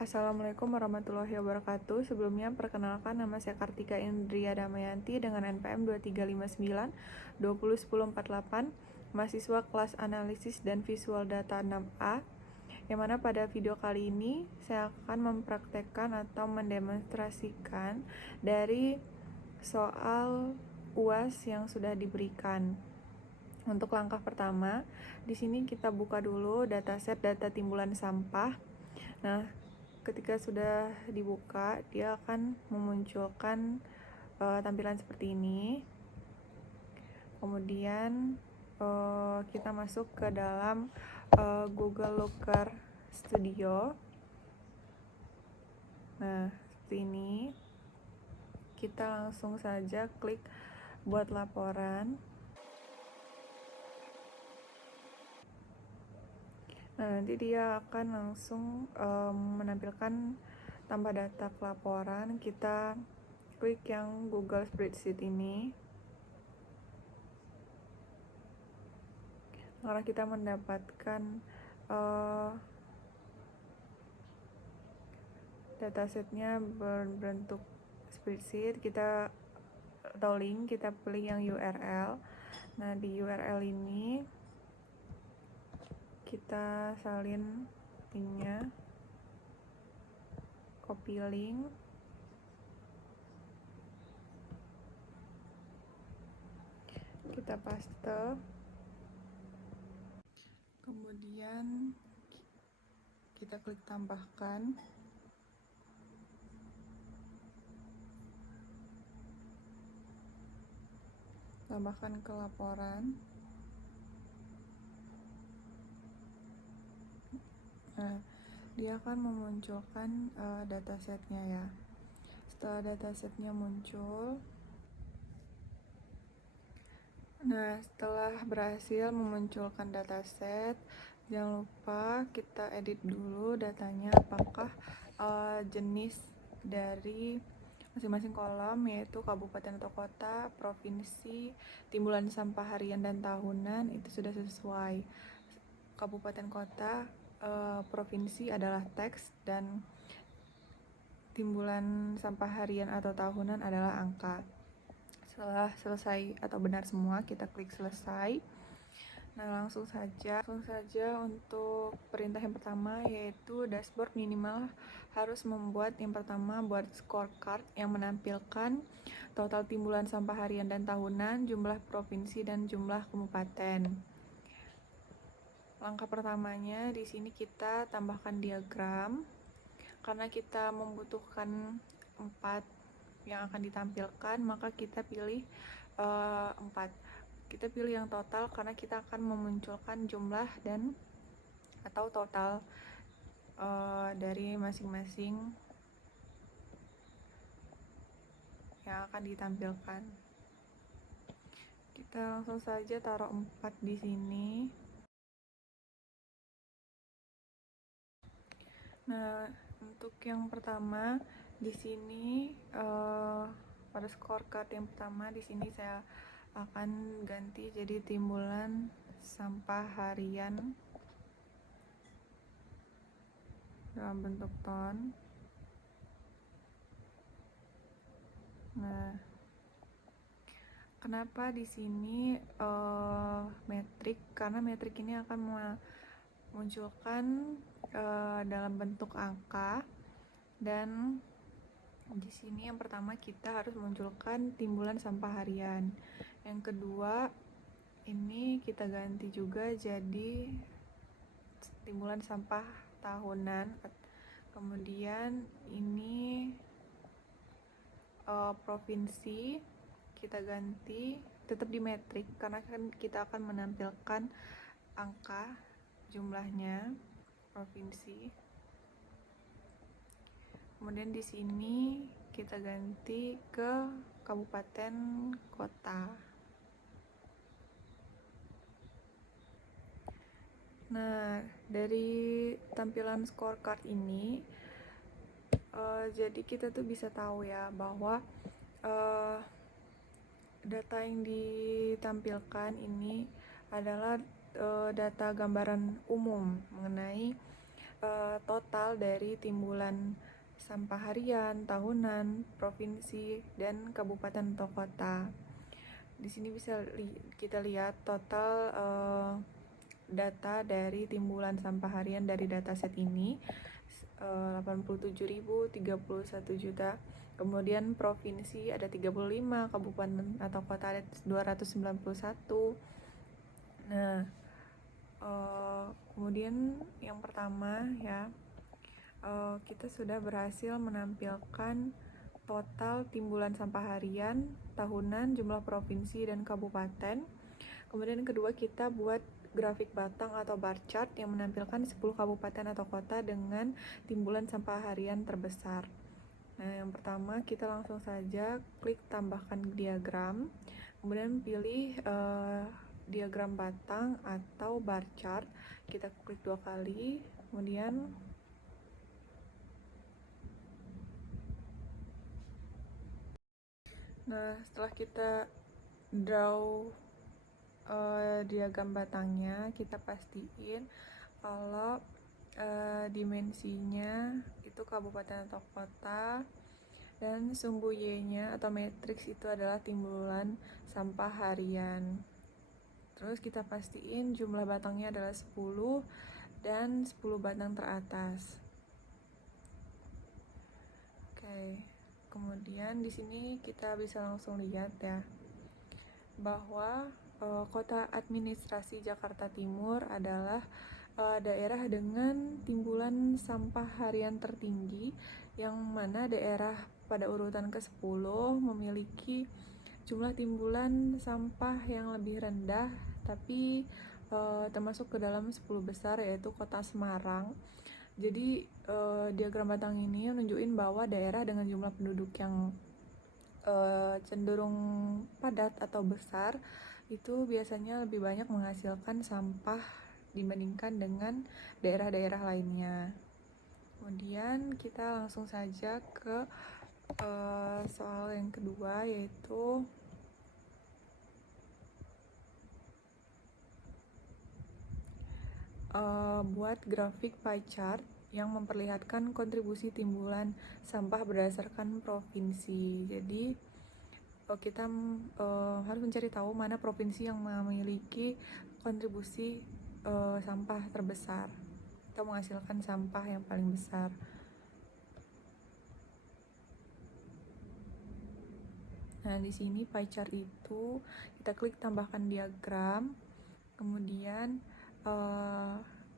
Assalamualaikum warahmatullahi wabarakatuh. Sebelumnya perkenalkan, nama saya Kartika Indria Damayanti dengan NPM 2359 201048, mahasiswa kelas analisis dan visual data 6A, yang mana pada video kali ini saya akan mempraktekkan atau mendemonstrasikan dari soal UAS yang sudah diberikan. Untuk langkah pertama, di sini kita buka dulu dataset data timbulan sampah. Nah, ketika sudah dibuka, dia akan memunculkan tampilan seperti ini. Kemudian kita masuk ke dalam Google Looker Studio. Nah, seperti ini. Kita langsung saja klik buat laporan. Nah, nanti dia akan langsung menampilkan tambah data pelaporan. Kita klik yang Google Spreadsheet ini. Karena kita mendapatkan datasetnya berbentuk spreadsheet, kita atau link, kita pilih yang URL. Nah, di URL ini kita salin linknya, copy link, kita paste, kemudian kita klik tambahkan. Tambahkan ke laporan. Nah, dia akan memunculkan datasetnya ya. Setelah datasetnya muncul, nah setelah berhasil memunculkan dataset, jangan lupa kita edit dulu datanya, apakah jenis dari masing-masing kolom, yaitu kabupaten atau kota, provinsi, timbulan sampah harian dan tahunan, itu sudah sesuai. Kabupaten kota, provinsi adalah teks, dan timbulan sampah harian atau tahunan adalah angka. Setelah selesai atau benar semua, kita klik selesai. Nah, langsung saja untuk perintah yang pertama, yaitu dashboard minimal harus membuat yang pertama buat scorecard yang menampilkan total timbulan sampah harian dan tahunan, jumlah provinsi dan jumlah kabupaten. Langkah pertamanya di sini kita tambahkan diagram. Karena kita membutuhkan 4 yang akan ditampilkan, maka kita pilih 4. Kita pilih yang total karena kita akan memunculkan jumlah dan atau total dari masing-masing yang akan ditampilkan. Kita langsung saja taruh 4 di sini. Nah, untuk yang pertama di sini pada scorecard yang pertama di sini saya akan ganti jadi timbulan sampah harian dalam bentuk ton. Nah, kenapa di sini metrik? Karena metrik ini akan memunculkan dalam bentuk angka, dan di sini yang pertama kita harus munculkan timbulan sampah harian. Yang kedua, ini kita ganti juga jadi timbulan sampah tahunan. Kemudian ini provinsi kita ganti tetap di metrik karena kan kita akan menampilkan angka jumlahnya provinsi. Kemudian di sini kita ganti ke kabupaten kota. Nah, dari tampilan scorecard ini jadi kita tuh bisa tahu ya bahwa data yang ditampilkan ini adalah data gambaran umum mengenai total dari timbulan sampah harian, tahunan, provinsi, dan kabupaten atau kota. Di sini bisa kita lihat total data dari timbulan sampah harian dari dataset ini 87.031 juta. Kemudian provinsi ada 35, kabupaten atau kota ada 291. Nah, kemudian yang pertama ya, kita sudah berhasil menampilkan total timbulan sampah harian, tahunan, jumlah provinsi dan kabupaten. Kemudian kedua, kita buat grafik batang atau bar chart yang menampilkan 10 kabupaten atau kota dengan timbulan sampah harian terbesar. Nah, yang pertama kita langsung saja klik tambahkan diagram, kemudian pilih diagram batang atau bar chart. Kita klik 2 kali, kemudian setelah kita draw diagram batangnya, kita pastiin kalau dimensinya itu kabupaten atau kota, dan sumbu Y-nya atau matriks itu adalah timbulan sampah harian. Terus kita pastiin jumlah batangnya adalah 10 dan 10 batang teratas. Oke. Kemudian di sini kita bisa langsung lihat ya bahwa kota administrasi Jakarta Timur adalah daerah dengan timbulan sampah harian tertinggi, yang mana daerah pada urutan ke-10 memiliki jumlah timbulan sampah yang lebih rendah, tapi termasuk ke dalam 10 besar, yaitu kota Semarang. Jadi diagram batang ini menunjukkan bahwa daerah dengan jumlah penduduk yang cenderung padat atau besar itu biasanya lebih banyak menghasilkan sampah dibandingkan dengan daerah-daerah lainnya. Kemudian kita langsung saja ke soal yang kedua, yaitu buat grafik pie chart yang memperlihatkan kontribusi timbulan sampah berdasarkan provinsi. Jadi kita harus mencari tahu mana provinsi yang memiliki kontribusi sampah terbesar atau menghasilkan sampah yang paling besar. Nah, di sini pie chart itu kita klik tambahkan diagram, kemudian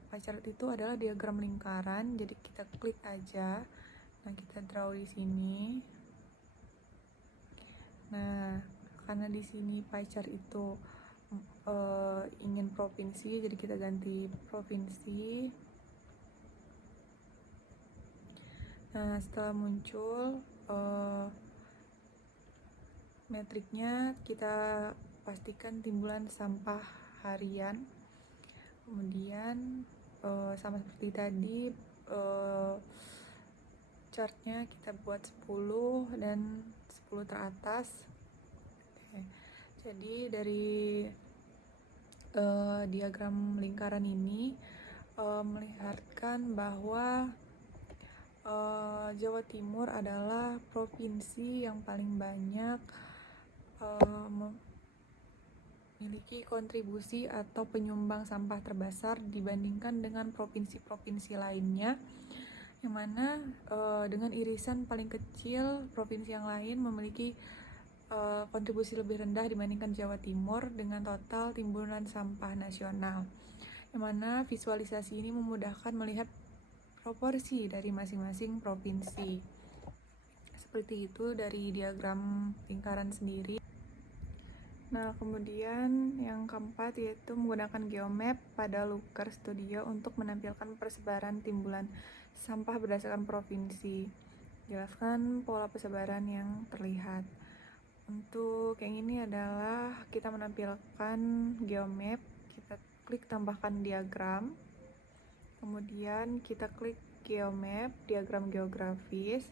pie chart itu adalah diagram lingkaran, jadi kita klik aja. Nah, kita draw di sini. Nah, karena di sini pie chart itu ingin provinsi, jadi kita ganti provinsi. Nah, setelah muncul metriknya, kita pastikan timbulan sampah harian. Kemudian sama seperti tadi, chartnya kita buat 10 dan 10 teratas. Oke. Jadi dari diagram lingkaran ini melihatkan bahwa Jawa Timur adalah provinsi yang paling banyak memiliki kontribusi atau penyumbang sampah terbesar dibandingkan dengan provinsi-provinsi lainnya, yang mana dengan irisan paling kecil provinsi yang lain memiliki kontribusi lebih rendah dibandingkan Jawa Timur dengan total timbulan sampah nasional, yang mana visualisasi ini memudahkan melihat proporsi dari masing-masing provinsi. Seperti itu dari diagram lingkaran sendiri. Nah, kemudian yang keempat yaitu menggunakan geomap pada Looker Studio untuk menampilkan persebaran timbulan sampah berdasarkan provinsi. Jelaskan pola persebaran yang terlihat. Untuk yang ini adalah kita menampilkan geomap, kita klik tambahkan diagram, kemudian kita klik geomap, diagram geografis.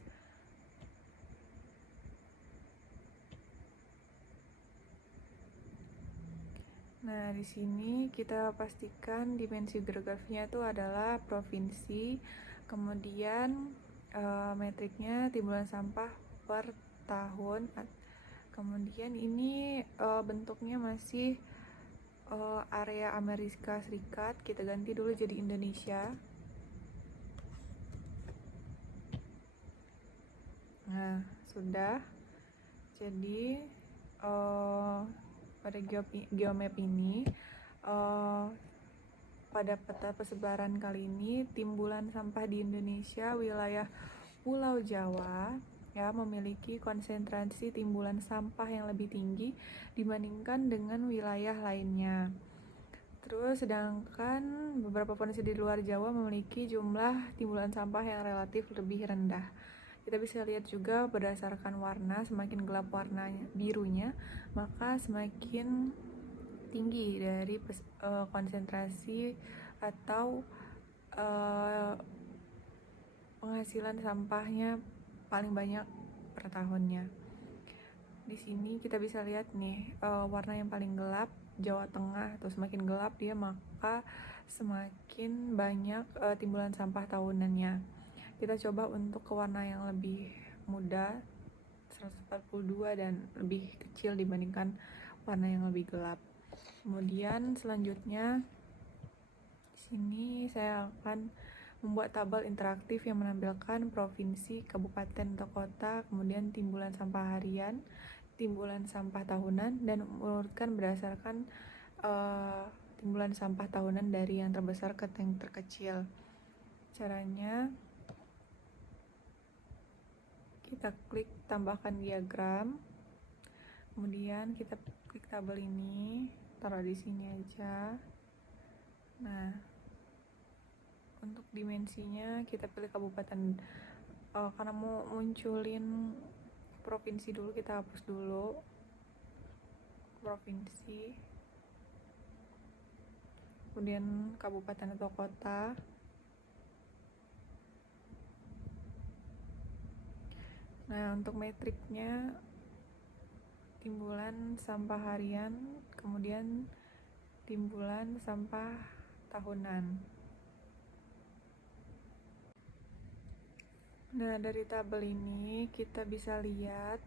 Nah, di sini kita pastikan dimensi geografinya itu adalah provinsi, kemudian metriknya timbulan sampah per tahun, kemudian ini bentuknya masih area Amerika Serikat. Kita ganti dulu jadi Indonesia. Nah, sudah. Jadi pada geomap ini pada peta persebaran kali ini timbulan sampah di Indonesia wilayah Pulau Jawa ya memiliki konsentrasi timbulan sampah yang lebih tinggi dibandingkan dengan wilayah lainnya. Terus sedangkan beberapa provinsi di luar Jawa memiliki jumlah timbulan sampah yang relatif lebih rendah. Kita bisa lihat juga berdasarkan warna, semakin gelap warna birunya, maka semakin tinggi dari konsentrasi atau penghasilan sampahnya paling banyak per tahunnya. Di sini kita bisa lihat nih warna yang paling gelap Jawa Tengah, atau semakin gelap dia maka semakin banyak timbulan sampah tahunannya. Kita coba untuk ke warna yang lebih muda 142 dan lebih kecil dibandingkan warna yang lebih gelap. Kemudian selanjutnya di sini saya akan membuat tabel interaktif yang menampilkan provinsi, kabupaten atau kota, kemudian timbulan sampah harian, timbulan sampah tahunan, dan mengurutkan berdasarkan timbulan sampah tahunan dari yang terbesar ke yang terkecil. Caranya kita klik tambahkan diagram, kemudian kita klik tabel ini, taruh di sini aja. Nah, untuk dimensinya kita pilih kabupaten, karena mau munculin provinsi dulu kita hapus dulu provinsi, kemudian kabupaten atau kota. Nah, untuk metriknya timbulan sampah harian, kemudian timbulan sampah tahunan. Nah, dari tabel ini kita bisa lihat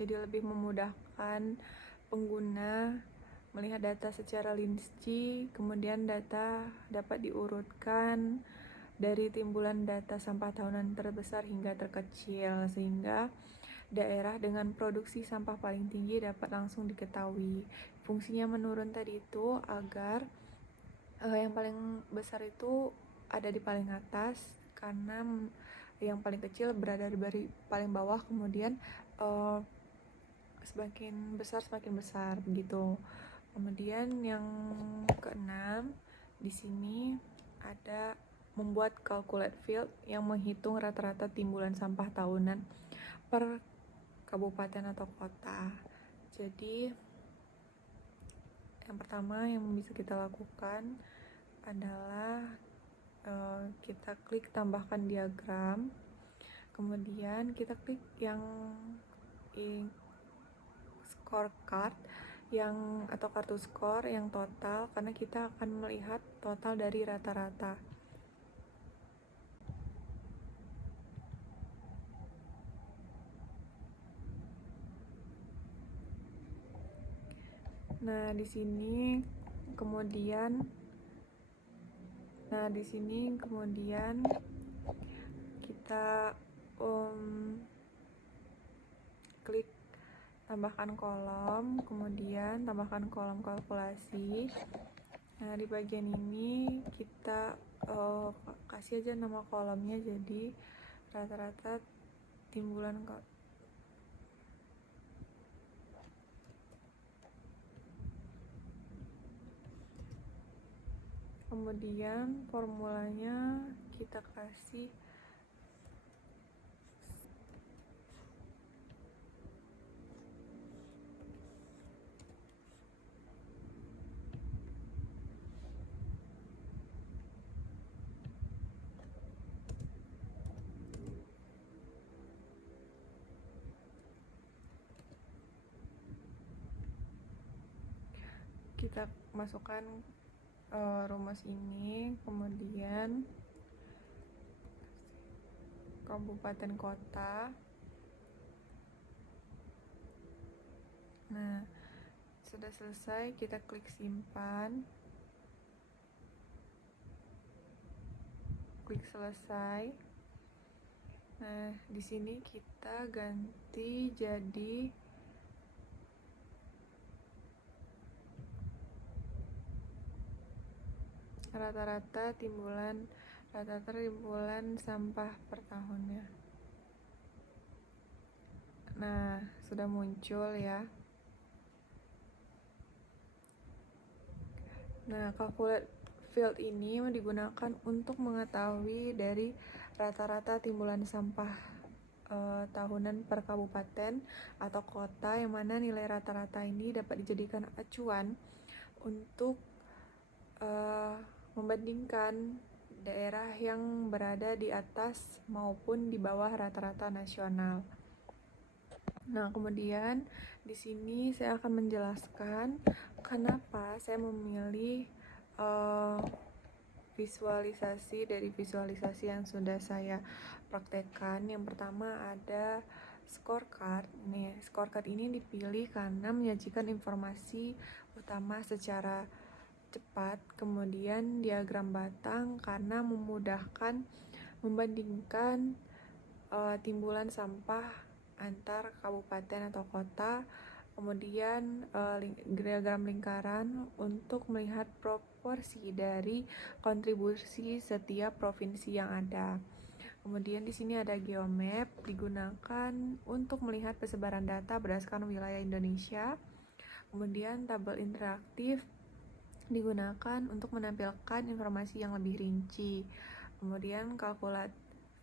jadi lebih memudahkan pengguna melihat data secara rinci, kemudian data dapat diurutkan dari timbulan data sampah tahunan terbesar hingga terkecil, sehingga daerah dengan produksi sampah paling tinggi dapat langsung diketahui. Fungsinya menurun tadi itu agar yang paling besar itu ada di paling atas, karena yang paling kecil berada di paling bawah, kemudian semakin besar begitu. Kemudian yang keenam, di sini ada membuat calculate field yang menghitung rata-rata timbulan sampah tahunan per kabupaten atau kota. Jadi yang pertama yang bisa kita lakukan adalah kita klik tambahkan diagram, kemudian kita klik yang scorecard yang atau kartu skor yang total, karena kita akan melihat total dari rata-rata. Nah, di sini kemudian kita klik tambahkan kolom, kemudian tambahkan kolom kalkulasi. Nah, di bagian ini kita kasih aja nama kolomnya jadi rata-rata timbulan kemudian formulanya kita kasih kita masukkan rumus ini, kemudian kabupaten kota. Nah, sudah selesai, kita klik simpan, klik selesai. Nah, di sini kita ganti jadi rata-rata timbulan sampah per tahunnya. Nah, sudah muncul ya. Nah, calculate field ini digunakan untuk mengetahui dari rata-rata timbulan sampah tahunan per kabupaten atau kota, yang mana nilai rata-rata ini dapat dijadikan acuan untuk membandingkan daerah yang berada di atas maupun di bawah rata-rata nasional. Nah, kemudian di sini saya akan menjelaskan kenapa saya memilih visualisasi dari visualisasi yang sudah saya praktekkan. Yang pertama ada scorecard. Nih, scorecard ini dipilih karena menyajikan informasi utama secara cepat, kemudian diagram batang karena memudahkan membandingkan timbulan sampah antar kabupaten atau kota, kemudian diagram lingkaran untuk melihat proporsi dari kontribusi setiap provinsi yang ada. Kemudian di sini ada geomap, digunakan untuk melihat persebaran data berdasarkan wilayah Indonesia. Kemudian tabel interaktif digunakan untuk menampilkan informasi yang lebih rinci. Kemudian calculate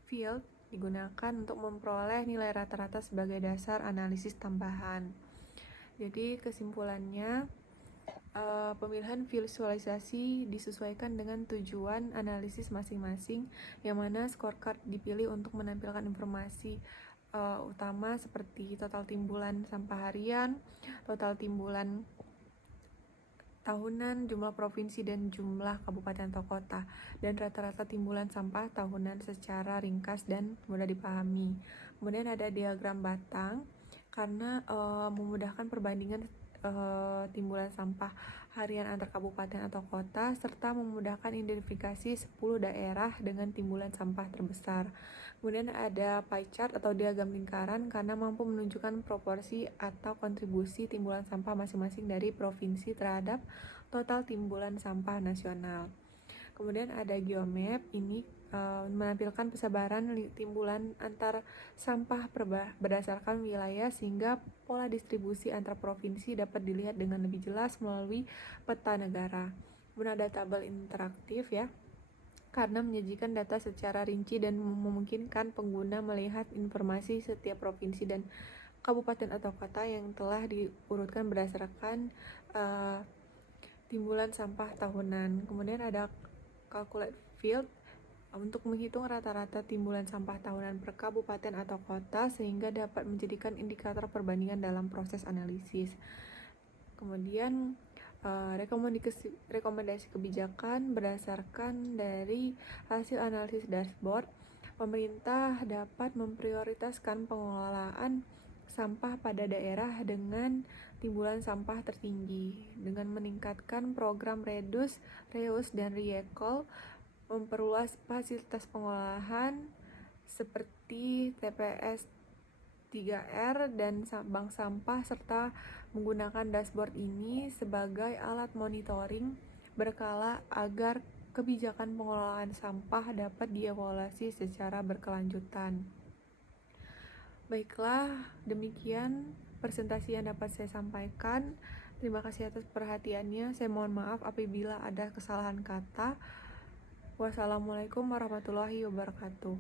field digunakan untuk memperoleh nilai rata-rata sebagai dasar analisis tambahan. Jadi kesimpulannya, pemilihan visualisasi disesuaikan dengan tujuan analisis masing-masing, yang mana scorecard dipilih untuk menampilkan informasi utama seperti total timbulan sampah harian, total timbulan tahunan, jumlah provinsi dan jumlah kabupaten atau kota, dan rata-rata timbulan sampah tahunan secara ringkas dan mudah dipahami. Kemudian ada diagram batang karena memudahkan perbandingan timbulan sampah harian antar kabupaten atau kota, serta memudahkan identifikasi 10 daerah dengan timbulan sampah terbesar. Kemudian ada pie chart atau diagram lingkaran karena mampu menunjukkan proporsi atau kontribusi timbulan sampah masing-masing dari provinsi terhadap total timbulan sampah nasional. Kemudian ada geomap, ini menampilkan persebaran timbulan antar sampah berdasarkan wilayah, sehingga pola distribusi antar provinsi dapat dilihat dengan lebih jelas melalui peta negara. Kemudian ada tabel interaktif ya, karena menyajikan data secara rinci dan memungkinkan pengguna melihat informasi setiap provinsi dan kabupaten atau kota yang telah diurutkan berdasarkan timbulan sampah tahunan. Kemudian ada calculate field untuk menghitung rata-rata timbulan sampah tahunan per kabupaten atau kota, sehingga dapat menjadikan indikator perbandingan dalam proses analisis. Kemudian rekomendasi kebijakan berdasarkan dari hasil analisis dashboard. Pemerintah dapat memprioritaskan pengelolaan sampah pada daerah dengan timbulan sampah tertinggi dengan meningkatkan program reduce, reuse, dan recycle, memperluas fasilitas pengolahan seperti TPS 3R dan bank sampah, serta menggunakan dashboard ini sebagai alat monitoring berkala agar kebijakan pengelolaan sampah dapat dievaluasi secara berkelanjutan. Baiklah, demikian presentasi yang dapat saya sampaikan. Terima kasih atas perhatiannya. Saya mohon maaf apabila ada kesalahan kata. Wassalamualaikum warahmatullahi wabarakatuh.